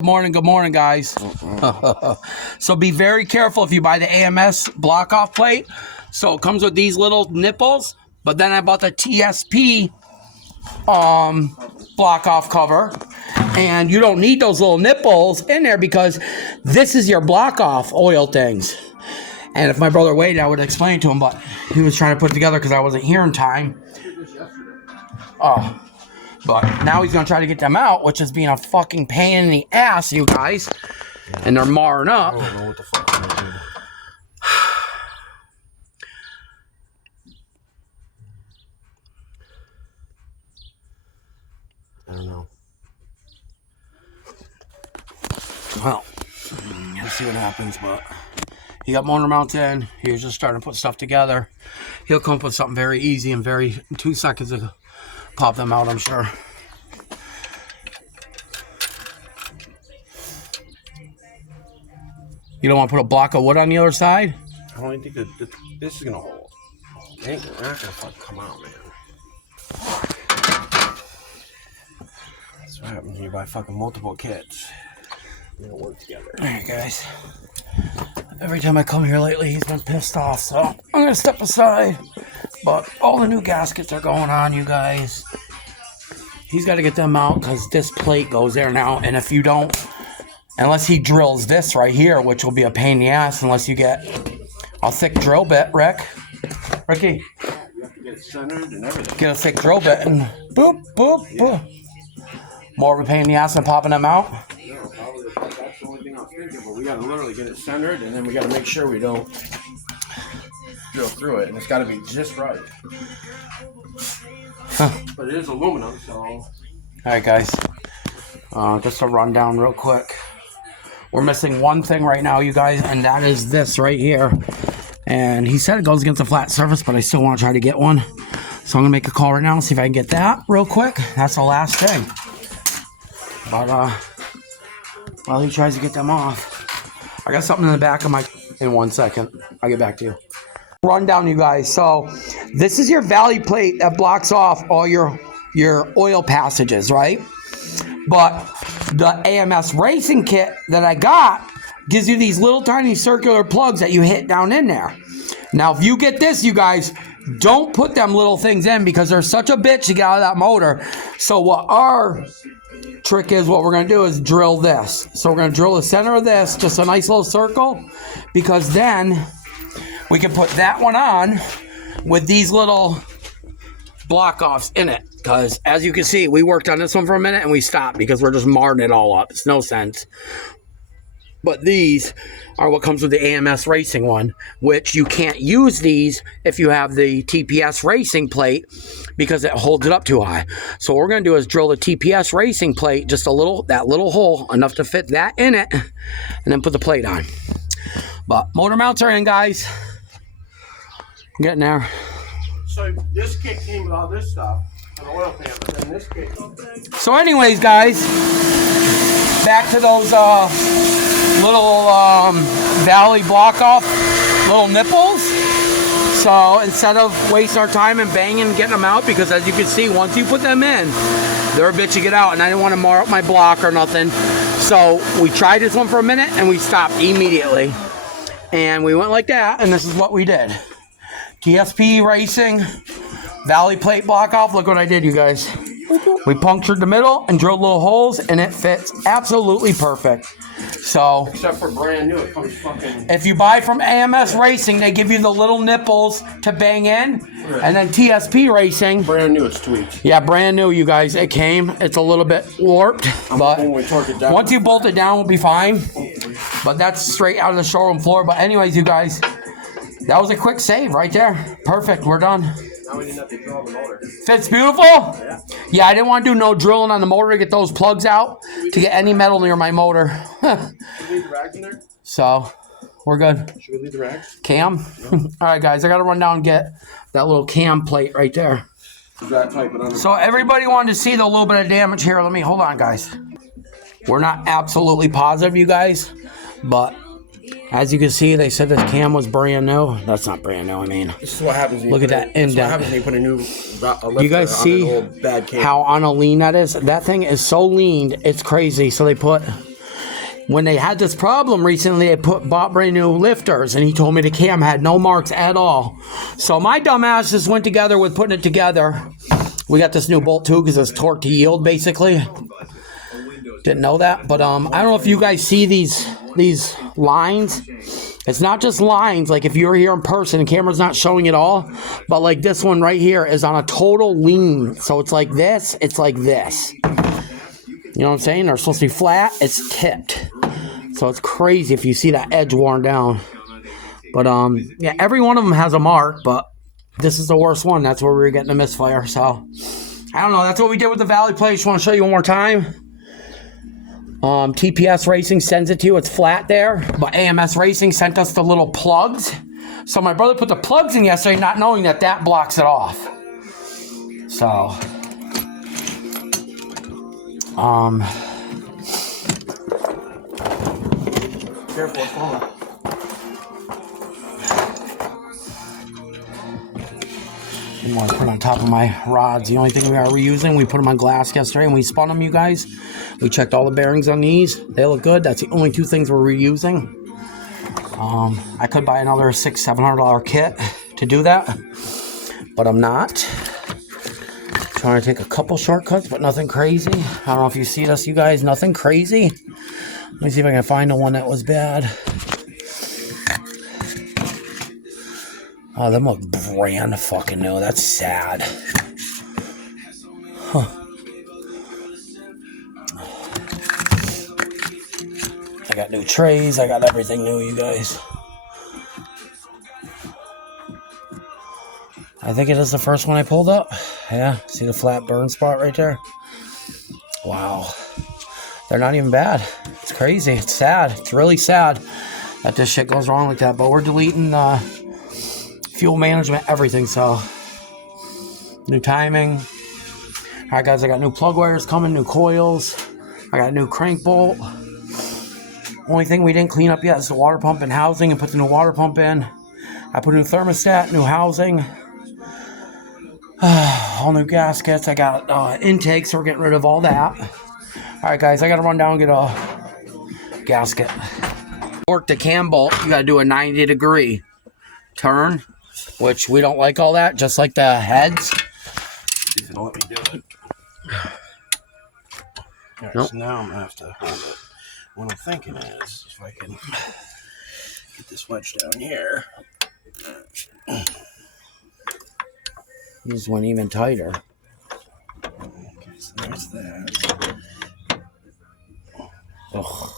Good morning, guys. So be very careful if you buy the AMS block off plate. So it comes with these little nipples, but then I bought the TSP block off cover, and you don't need those little nipples in there because this is your block off oil things. And if my brother waited, I would explain to him, but he was trying to put it together because I wasn't here in time. But now he's going to try to get them out, which is being a fucking pain in the ass, you guys. And they're marring up. I don't know what the fuck I'm gonna do. I don't know. Well, let's see what happens, but he got motor mounts in. He was just starting to put stuff together. He'll come up with something very easy and in 2 seconds to pop them out, I'm sure. You don't want to put a block of wood on the other side? I don't think that this is gonna hold. They're not gonna fucking come out, man. That's what happens when you buy fucking multiple kits. They don't work together. Alright, guys. Every time I come here lately, he's been pissed off, so I'm gonna step aside. But all the new gaskets are going on, you guys. He's got to get them out because this plate goes there now, and if you don't, unless he drills this right here, which will be a pain in the ass unless you get a thick drill bit, Ricky. You have to get it centered and everything. Get a thick drill bit and boop, boop, boop. More of a pain in the ass than popping them out. No, probably that's the only thing I was thinking, but we gotta literally get it centered, and then we gotta make sure we don't drill through it, and it's gotta be just right. But it is aluminum, so. Alright, guys. Just a rundown real quick. We're missing one thing right now, you guys, and that is this right here. And he said it goes against a flat surface, but I still want to try to get one. So I'm going to make a call right now and see if I can get that real quick. That's the last thing. But, while he tries to get them off, I got something in the back of my... In 1 second. I'll get back to you. Rundown, you guys. So, this is your valley plate that blocks off all your oil passages, right? But the AMS racing kit that I got gives you these little tiny circular plugs that you hit down in there. Now, if you get this, you guys, don't put them little things in because they're such a bitch to get out of that motor. So what our trick is, what we're going to do is drill this. So we're going to drill the center of this, just a nice little circle, because then we can put that one on with these little block offs in it. Because as you can see, we worked on this one for a minute and we stopped because we're just marring it all up. It's no sense. But these are what comes with the AMS racing one, which you can't use these if you have the TPS racing plate because it holds it up too high. So what we're going to do is drill the TPS racing plate, just that little hole, enough to fit that in it, and then put the plate on. But motor mounts are in, guys. I'm getting there. So this kit came with all this stuff, an oil pan, but then this kit. So anyways, guys, back to those little valley block off little nipples. So instead of wasting our time and banging getting them out, because as you can see, once you put them in, they're a bitch to get out, and I didn't want to mar up my block or nothing. So we tried this one for a minute and we stopped immediately. And we went like that, and this is what we did. TSP Racing Valley plate block off. Look what I did, you guys. We punctured the middle and drilled little holes, and it fits absolutely perfect. So, Except for brand new, it comes fucking. if you buy from AMS Racing, they give you the little nipples to bang in, and then TSP Racing. Brand new, it's tweaked. Yeah, brand new, you guys. It came. It's a little bit warped, but When we torque it down. once you bolt it down, we'll be fine. But that's straight out of the showroom floor. But anyways, you guys, that was a quick save right there. Perfect. We're done. Now we didn't have to drill the motor. Fits beautiful? Yeah, I didn't want to do no drilling on the motor to get those plugs out to get any metal near my motor. Should we leave the rags in there? So, we're good. Should we leave the rags? Cam? All right, guys, I got to run down and get that little cam plate right there. You gotta type it on. So, everybody wanted to see the little bit of damage here. Let me, hold on, guys. We're not absolutely positive, you guys, but as you can see, they said this cam was brand new. That's not brand new, I mean. This is what happens when Look at that indent. This is what happens when you put a new You guys on see an old bad cam. how on a lean that is? That thing is so leaned, it's crazy. So they put when they had this problem recently, they bought brand new lifters, and he told me the cam had no marks at all. So my dumbass just went together with putting it together. We got this new bolt too because it's torque to yield basically. Didn't know that, but I don't know if you guys see these lines. It's not just lines, like if you're here in person, the camera's not showing it all, but like this one right here is on a total lean. So it's like this, it's like this. You know what I'm saying? They're supposed to be flat, it's tipped. So it's crazy if you see that edge worn down. But yeah, every one of them has a mark, but this is the worst one. That's where we were getting a misfire. So I don't know, that's what we did with the Valley plate. Just want to show you one more time. TPS Racing sends it to you. It's flat there, but AMS Racing sent us the little plugs. So my brother put the plugs in yesterday, not knowing that that blocks it off. So, Careful, it's falling. I'm going to put on top of my rods. The only thing we are reusing, we put them on glass yesterday and we spun them, you guys. We checked all the bearings on these. They look good. That's the only two things we're reusing. I could buy another $600-700 kit to do that, but I'm not. Trying to take a couple shortcuts, but nothing crazy. I don't know if you see this, you guys. Nothing crazy. Let me see if I can find the one that was bad. Oh, them look brand fucking new. That's sad. Huh. I got new trays. I got everything new, you guys. I think it is the first one I pulled up. Yeah, see the flat burn spot right there? Wow. They're not even bad. It's crazy. It's sad. It's really sad that this shit goes wrong like that. But we're deleting fuel management, everything. So, new timing. All right, guys, I got new plug wires coming, new coils. I got a new crank bolt. Only thing we didn't clean up yet is the water pump and housing, and put the new water pump in. I put a new thermostat, new housing. All new gaskets. I got intakes, so we're getting rid of all that. All right, guys, I got to run down and get a gasket. Work the cam bolt, you got to do a 90-degree turn, which we don't like all that, just like the heads. Please don't let me do it. All right, Nope. so now I'm going to have to hold it. What I'm thinking is, if I can get this wedge down here. This one even tighter. Okay, so there's that. Ugh.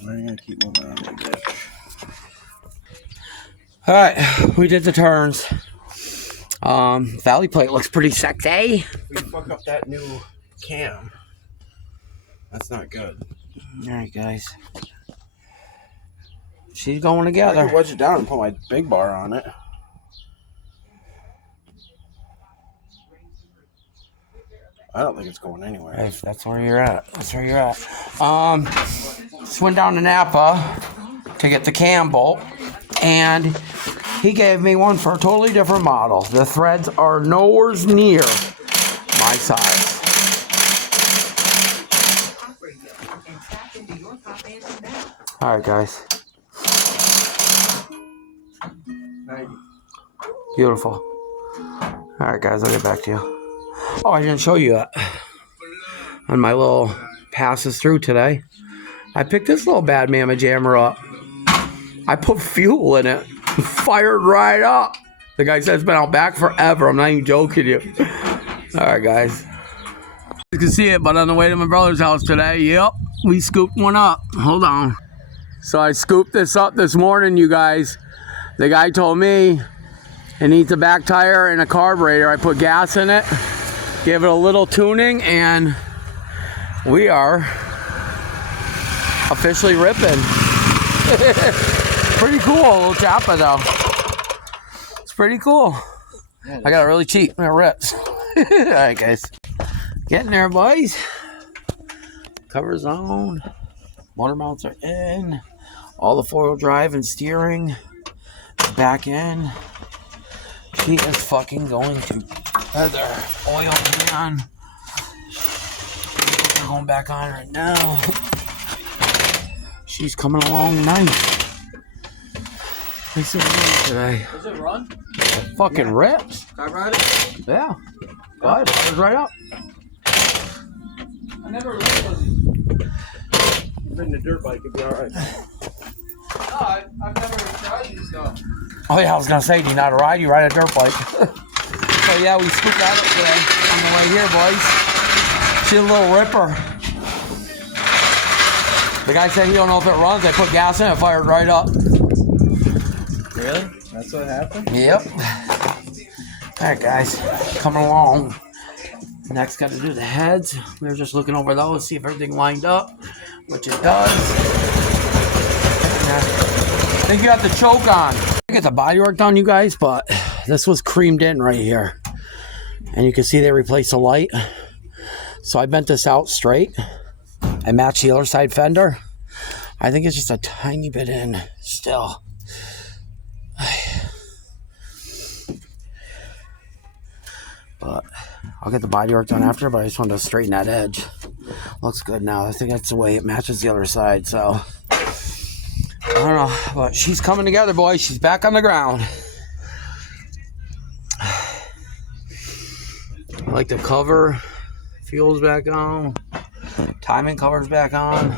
I'm going to keep moving on a bit. All right, we did the turns. Valley plate looks pretty sexy. We fuck up that new cam. That's not good. All right, guys. She's going I together. could wedge it down and put my big bar on it. I don't think it's going anywhere. Hey, that's where you're at. That's where you're at. Just went down to Napa to get the cam bolt, and he gave me one for a totally different model. The threads are nowhere near my size. All right, guys. Beautiful. All right, guys, I'll get back to you. Oh, I didn't show you that. On my little passes through today, I picked this little bad mamma jammer up. I put fuel in it. Fired right up. The guy said it's been out back forever. I'm not even joking you. All right, guys. You can see it, but on the way to my brother's house today, yep, we scooped one up. Hold on. So I scooped this up this morning, you guys. The guy told me it needs a back tire and a carburetor. I put gas in it, gave it a little tuning, and we are officially ripping. Pretty cool, little Joppa though. It's pretty cool. I got it really cheap, it rips. Alright, guys. Getting there, boys. Cover's on. Motor mounts are in. All the four-wheel drive and steering back in. She is fucking going to leather oil pan. We're going back on right now. She's coming along nice. Nice and warm today. Does it run? It fucking rips. Can I ride it? Yeah. Go ahead. It was right up. I never rode those. Riding a dirt bike, it'd be alright. No, I've never tried these though. Oh yeah, I was gonna say, do you know how to ride? You ride a dirt bike. So yeah, we scooped that up today on the way here, boys. She's a little ripper. The guy said he don't know if it runs. I put gas in it, fired right up. Really? That's what happened? Yep. Alright guys, coming along. Next got to do the heads. We were just looking over those, see if everything lined up, which it does. I think you got the choke on. I get the body work done, you guys, but this was creamed in right here. And you can see they replaced the light. So I bent this out straight. I matched the other side fender. I think it's just a tiny bit in still. But I'll get the body work done after, but I just wanted to straighten that edge. Looks good now. I think that's the way it matches the other side, so I don't know, but she's coming together, boys. She's back on the ground. I like the cover. Fuel's back on. Timing cover's back on.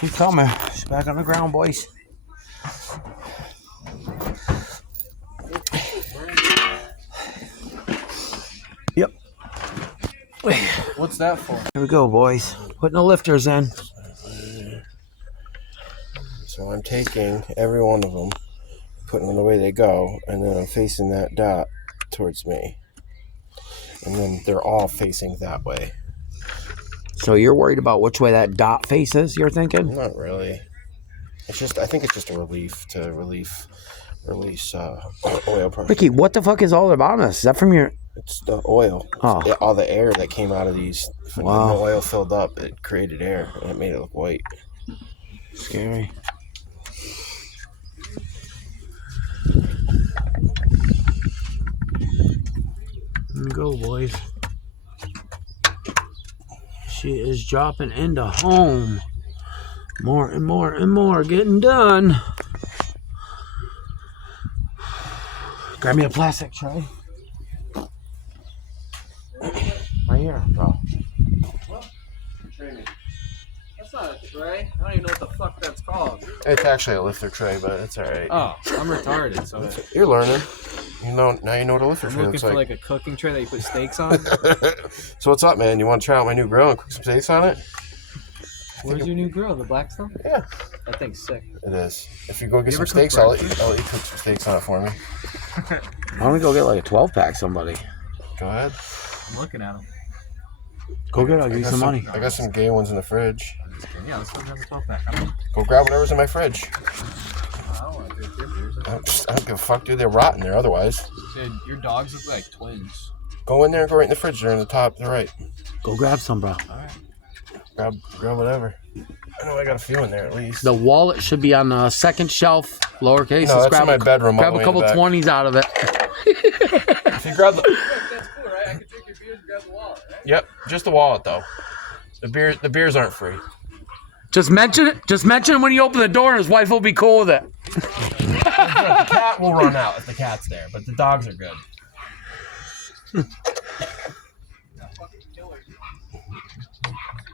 She's coming. She's back on the ground, boys. Yep. What's that for? Here we go, boys. Putting the lifters in. So I'm taking every one of them, putting them the way they go, and then I'm facing that dot towards me. And then they're all facing that way. So you're worried about which way that dot faces, you're thinking? Not really. It's just, I think it's just a relief to release oil pressure. Ricky, what the fuck is all about this? Is that from your... It's the oil. Oh. All the air that came out of these. When Wow. the oil filled up, it created air, and it made it look white. Scary. Here we go, boys. She is dropping into home. More and more and more getting done. Grab me a plastic tray. Right here, bro. That's not a tray. I don't even know what the fuck that's called. It's actually a lifter tray, but it's alright. Oh, I'm retarded, so You're learning. Now you know what a lifter I'm tray looking looks for like. like a cooking tray that you put steaks on. So what's up, man? You want to try out my new grill and cook some steaks on it? Where's your new grill? The black stuff? Yeah. That thing's sick. It is. If you go get You some ever cook steaks, I'll let breakfast? you cook some steaks on it for me. Why don't we go get like a 12-pack, somebody? Go ahead. I'm looking at them. Go get it, I'll give you some money. I got some gay ones in the fridge. Yeah, let's go grab a 12-pack. Go grab whatever's in my fridge. I don't want to drink your beers. I don't give a fuck, dude. They're rotten there otherwise. Dude, your dogs look like twins. Go in there and go right in the fridge. They're in the top, the right. Go grab some, bro. Alright. Grab whatever. I know I got a few in there at least. The wallet should be on the second shelf, lowercase. No, Let's that's in my bedroom. Grab all a the way in couple the back. 20s out of it. If you grab the... That's cool, right? I can drink your beers and grab the wallet, right? Yep, just the wallet though. The beers aren't free. Just mention it. Just mention it when you open the door, and his wife will be cool with it. The cat will run out if the cat's there, but the dogs are good.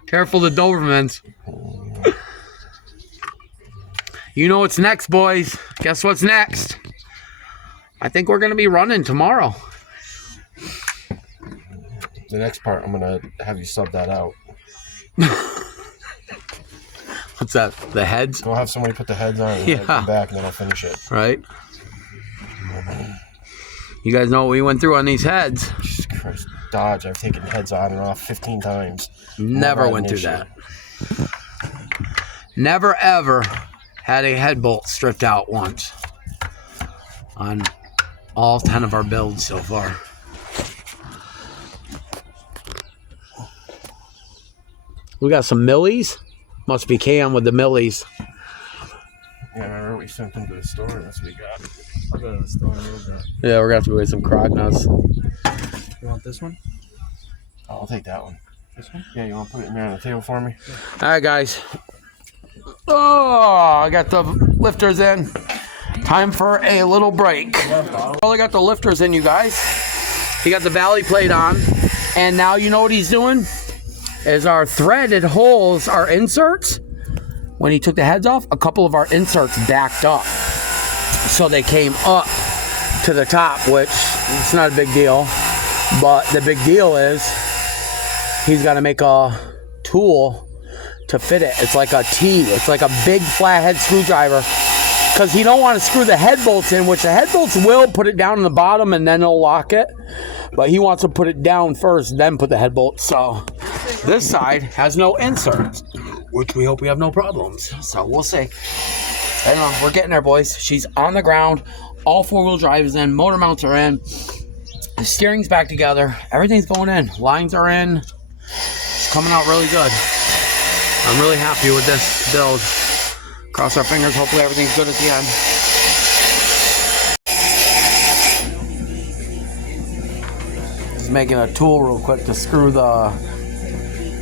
Careful the Dobermans. You know what's next, boys. Guess what's next? I think we're going to be running tomorrow. The next part, I'm gonna have you sub that out. What's that? The heads? Go have somebody put the heads on and Yeah. come back, and then I'll finish it. Right? You guys know what we went through on these heads. Jesus Christ, Dodge! I've taken heads on and off 15 times. Never Never went an through issue. that. Never ever had a head bolt stripped out once on all 10 of our builds so far. We got some millies. Must be Cam with the millies. Yeah, remember we sent them to the store. That's what we got. I'll go to the store in a little bit. Yeah, we're gonna have to go get some crock nuts. You want this one? I'll take that one. This one? Yeah, you want to put it in there on the table for me? All right, guys. Oh, I got the lifters in. Time for a little break. Well, I got the lifters in, you guys. He got the valley plate on. And now you know what he's doing? Is our threaded holes, our inserts, when he took the heads off, a couple of our inserts backed up. So they came up to the top, which it's not a big deal. But the big deal is he's got to make a tool to fit it. It's like a T. It's like a big flathead screwdriver. Because he don't want to screw the head bolts in, which the head bolts will put it down in the bottom and then it'll lock it. But he wants to put it down first, then put the head bolts. So this side has no inserts, which we hope we have no problems. So we'll see. I don't know. We're getting there, boys. She's on the ground. All four-wheel drive is in. Motor mounts are in. The steering's back together. Everything's going in. Lines are in. It's coming out really good. I'm really happy with this build. Cross our fingers. Hopefully everything's good at the end. Just making a tool real quick to screw the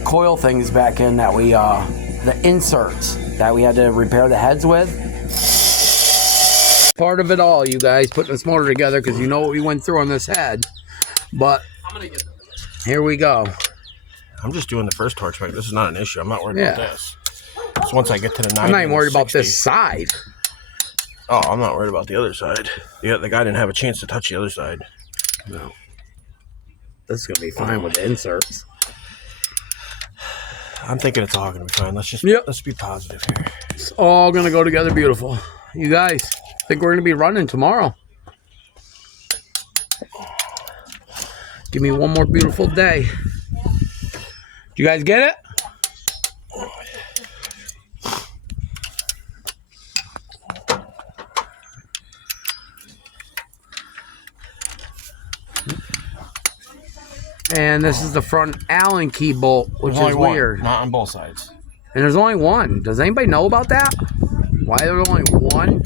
coil things back in that we, the inserts that we had to repair the heads with. Part of it all, you guys, putting this motor together because you know what we went through on this head. But here we go. I'm just doing the first torch back. This is not an issue. I'm not worried about this. So once I get to the 90, I'm not even worried about 60, this side. Oh, I'm not worried about the other side. Yeah, the guy didn't have a chance to touch the other side. No. This is going to be fine with the inserts. I'm thinking it's all going to be fine. Let's be positive here. It's all going to go together beautiful. You guys, I think we're going to be running tomorrow. Give me one more beautiful day. You guys get it? And this is the front Allen key bolt, which is weird. Not on both sides. And there's only one. Does anybody know about that? Why there's only one?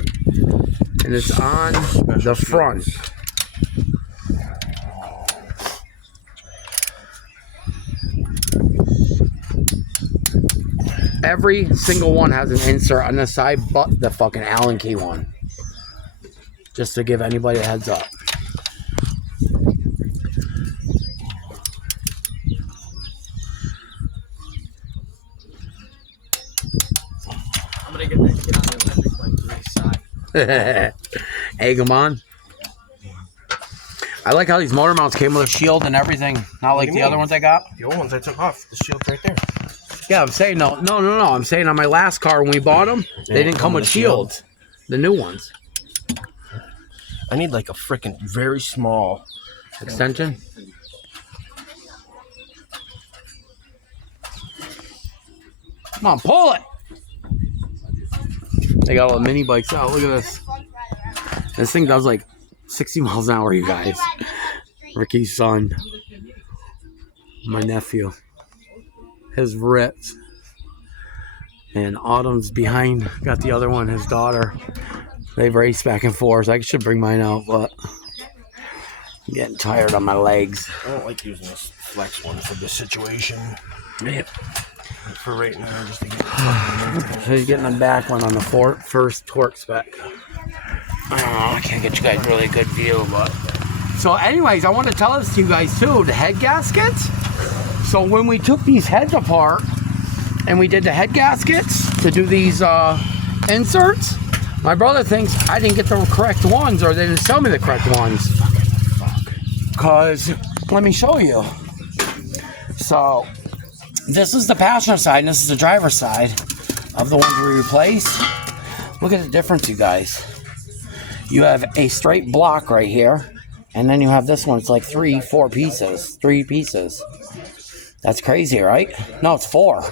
And it's on the front. Every single one has an insert on the side but the fucking Allen key one. Just to give anybody a heads up. I'm gonna get that kid on the electric bike to the side. Egg them on. I like how these motor mounts came with a shield and everything. Not like the other ones I got. The old ones I took off. The shield's right there. Yeah, I'm saying no. I'm saying on my last car when we bought them, they didn't come with shields. The new ones. I need like a freaking very small Extension. Come on, pull it. They got all the mini bikes out. Look at this. This thing does like 60 miles an hour, you guys. Ricky's son. My nephew. His ripped. And Autumn's behind. Got the other one, his daughter. They've raced back and forth. I should bring mine out, but I'm getting tired on my legs. I don't like using this flex one for this situation. Yep. For right now, just to get So he's getting the back one on the first torque spec. I can't get you guys really a good view, but... So anyways, I want to tell this to you guys too, the head gaskets. So when we took these heads apart and we did the head gaskets to do these inserts, my brother thinks I didn't get the correct ones or they didn't sell me the correct ones. Because, let me show you. So, this is the passenger side and this is the driver's side of the ones we replaced. Look at the difference, you guys. You have a straight block right here, and then you have this one. It's like 3 pieces. That's crazy, right? No, it's 4.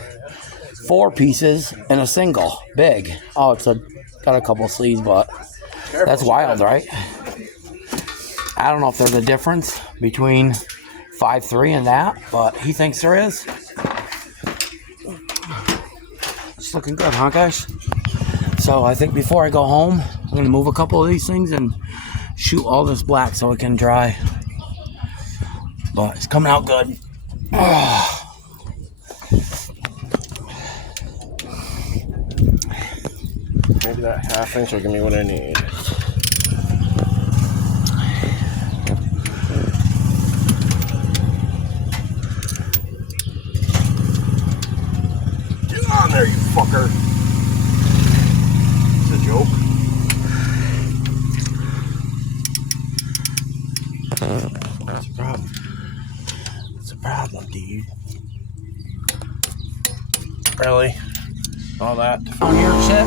4 pieces in a single, big. Oh, got a couple sleeves, but that's wild, right? I don't know if there's a difference between 5.3 and that, but he thinks there is. It's looking good, huh, guys? So I think before I go home, I'm going to move a couple of these things and shoot all this black so it can dry. But it's coming out good. Maybe that ½ inch will give me what I need. Get on there, you fucker! It's a joke. What's the problem? What's the problem, dude? Really? All that? On here and shit.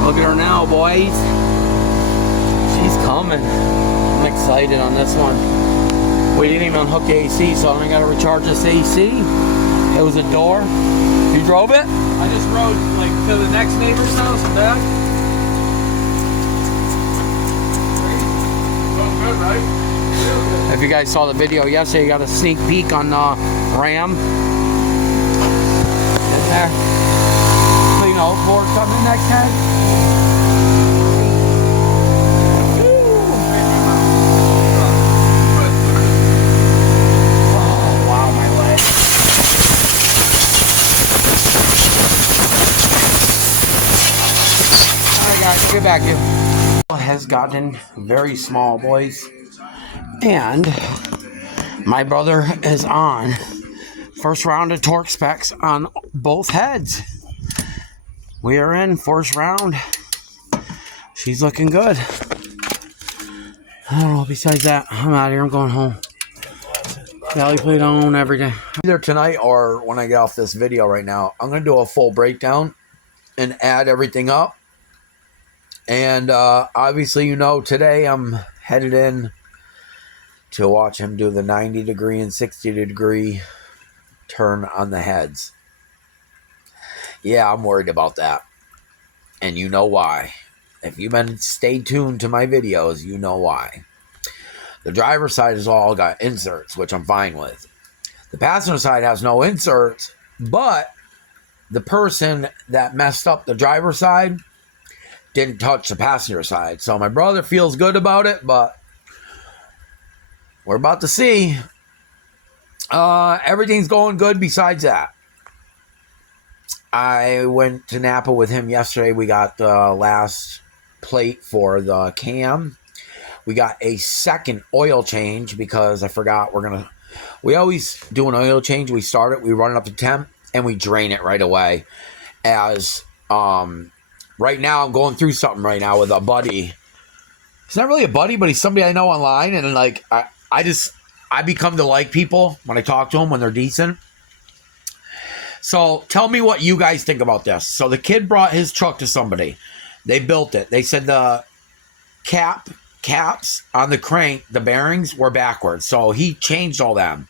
Look at her now, boys. She's coming. I'm excited on this one. We didn't even unhook the AC, so I gotta recharge this AC. It was a door. You drove it? I just rode like to the next neighbor's house and back. Going good, right? Real good. If you guys saw the video yesterday, you got a sneak peek on Ram. In there. Clean out for something next time. Oh, wow, my leg. Alright guys, get back here. Has gotten very small, boys. And my brother is on first round of torque specs on both heads. We are in first round. She's looking good. I don't know, besides that, I'm out of here. I'm going home. Galley plate on every day. Either tonight or when I get off this video right now, I'm going to do a full breakdown and add everything up. And obviously, you know, today I'm headed in to watch him do the 90-degree and 60-degree turn on the heads. Yeah, I'm worried about that. And you know why. If you've been stay tuned to my videos, you know why. The driver's side has all got inserts, which I'm fine with. The passenger side has no inserts, but the person that messed up the driver's side didn't touch the passenger side. So my brother feels good about it, but we're about to see. Everything's going good besides that. I went to Napa with him yesterday. We got the last plate for the cam. We got a second oil change because I forgot we always do an oil change. We start it, we run it up to temp, and we drain it right away. As right now, I'm going through something right now with a buddy. He's not really a buddy, but he's somebody I know online, and like I become to like people when I talk to them when they're decent. So tell me what you guys think about this. So the kid brought his truck to somebody. They built it. They said the caps on the crank, the bearings were backwards. So he changed all them.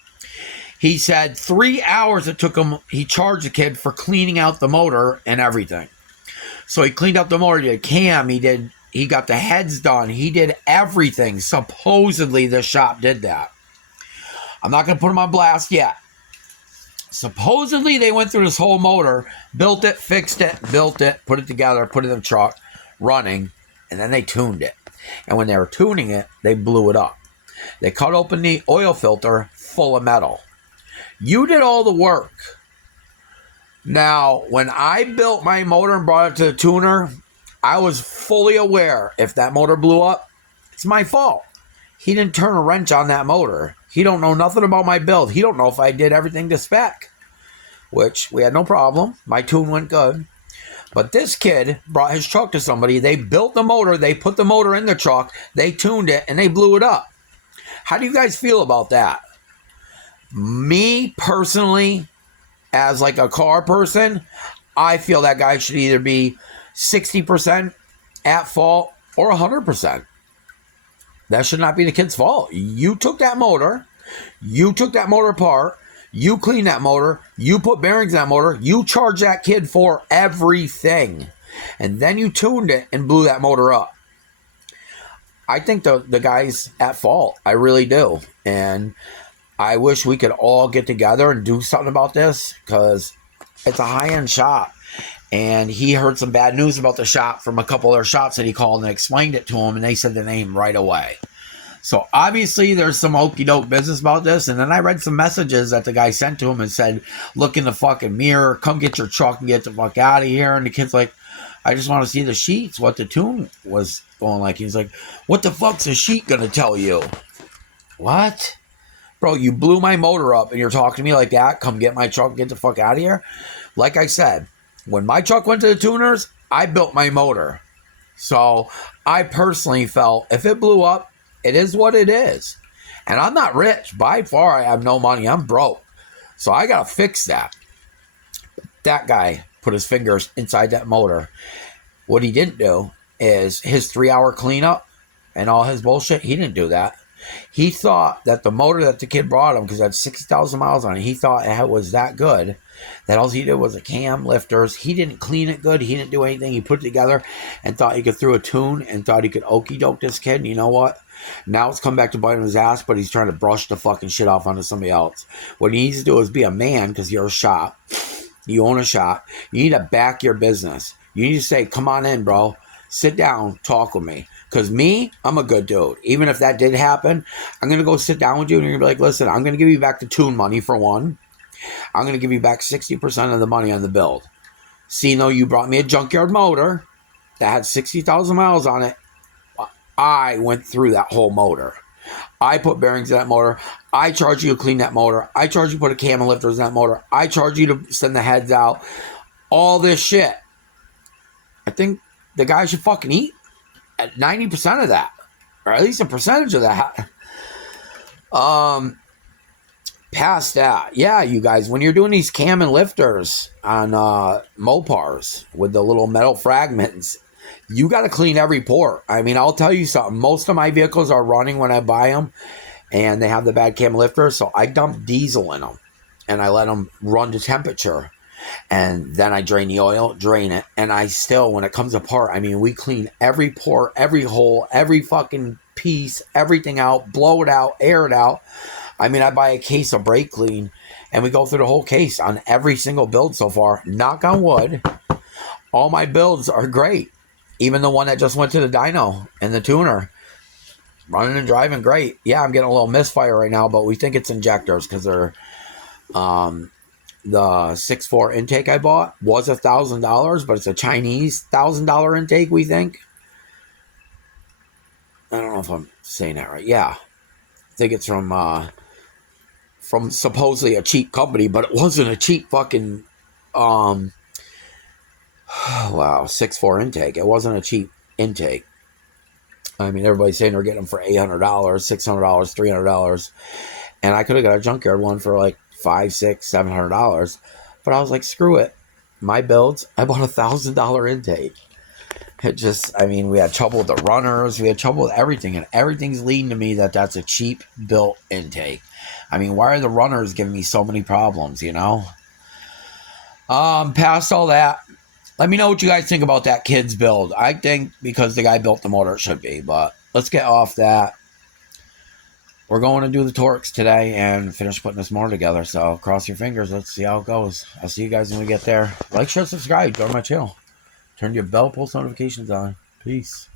He said 3 hours it took him. He charged the kid for cleaning out the motor and everything. So he cleaned up the motor. He did cam. He got the heads done. He did everything. Supposedly the shop did that. I'm not going to put him on blast yet. Supposedly they went through this whole motor, built it, fixed it, built it, put it together, put it in the truck, running, and then they tuned it. And when they were tuning it, they blew it up. They cut open the oil filter full of metal. You did all the work. Now, when I built my motor and brought it to the tuner, I was fully aware if that motor blew up, it's my fault. He didn't turn a wrench on that motor. He don't know nothing about my build. He don't know if I did everything to spec, which we had no problem. My tune went good. But this kid brought his truck to somebody. They built the motor. They put the motor in the truck. They tuned it, and they blew it up. How do you guys feel about that? Me, personally, as like a car person, I feel that guy should either be 60% at fault or 100%. That should not be the kid's fault. You took that motor. You took that motor apart. You cleaned that motor. You put bearings in that motor. You charged that kid for everything. And then you tuned it and blew that motor up. I think the guy's at fault. I really do. And I wish we could all get together and do something about this because it's a high-end shop. And he heard some bad news about the shop from a couple other shops that he called and explained it to him, and they said the name right away. So obviously there's some okey doke business about this. And then I read some messages that the guy sent to him and said, look in the fucking mirror, come get your truck and get the fuck out of here. And the kid's like, I just want to see the sheets, what the tune was going like. He's like, what the fuck's a sheet gonna tell you? What? Bro, you blew my motor up and you're talking to me like that? Come get my truck and get the fuck out of here? Like I said, when my truck went to the tuners, I built my motor. So I personally felt if it blew up, it is what it is. And I'm not rich. By far, I have no money. I'm broke. So I got to fix that. That guy put his fingers inside that motor. What he didn't do is his 3-hour cleanup and all his bullshit. He didn't do that. He thought that the motor that the kid brought him, because it had 60,000 miles on it, he thought it was that good, that all he did was a cam, lifters. He didn't clean it good. He didn't do anything. He put it together and thought he could throw a tune and thought he could okey doke this kid. And you know what? Now it's come back to bite him his ass, but he's trying to brush the fucking shit off onto somebody else. What he needs to do is be a man, because you're a shop. You own a shop. You need to back your business. You need to say, come on in, bro. Sit down. Talk with me. Because me, I'm a good dude. Even if that did happen, I'm going to go sit down with you and you're going to be like, listen, I'm going to give you back the tune money for one. I'm going to give you back 60% of the money on the build. See, though, you brought me a junkyard motor that had 60,000 miles on it. I went through that whole motor. I put bearings in that motor. I charge you to clean that motor. I charge you to put a cam and lifters in that motor. I charge you to send the heads out. All this shit. I think the guy should fucking eat at 90% of that. Or at least a percentage of that. Past that, yeah, you guys, when you're doing these cam and lifters on Mopars with the little metal fragments, you got to clean every port. I mean, I'll tell you something. Most of my vehicles are running when I buy them, and they have the bad cam lifters, so I dump diesel in them, and I let them run to temperature, and then I drain the oil, drain it, and I still, when it comes apart, I mean, we clean every port, every hole, every fucking piece, everything out, blow it out, air it out. I mean, I buy a case of brake clean, and we go through the whole case on every single build so far. Knock on wood. All my builds are great. Even the one that just went to the dyno and the tuner. Running and driving great. Yeah, I'm getting a little misfire right now, but we think it's injectors because they're... the 6.4 intake I bought was $1,000, but it's a Chinese $1,000 intake, we think. I don't know if I'm saying that right. Yeah. I think it's from supposedly a cheap company, but it wasn't a cheap fucking wow, 6.4 intake. It wasn't a cheap intake. I mean, everybody's saying they're getting them for $800, $600, $300, and I could have got a junkyard one for like $500, $600, $700, but I was like, screw it. My builds, I bought $1,000 intake. It just, I mean, we had trouble with the runners, we had trouble with everything, and everything's leading to me that that's a cheap built intake. I mean, why are the runners giving me so many problems, you know? Past all that, let me know what you guys think about that kid's build. I think because the guy built the motor, it should be, but let's get off that. We're going to do the Torx today and finish putting this motor together, so cross your fingers. Let's see how it goes. I'll see you guys when we get there. Like, share, subscribe, go to my channel. Turn your bell, post notifications on. Peace.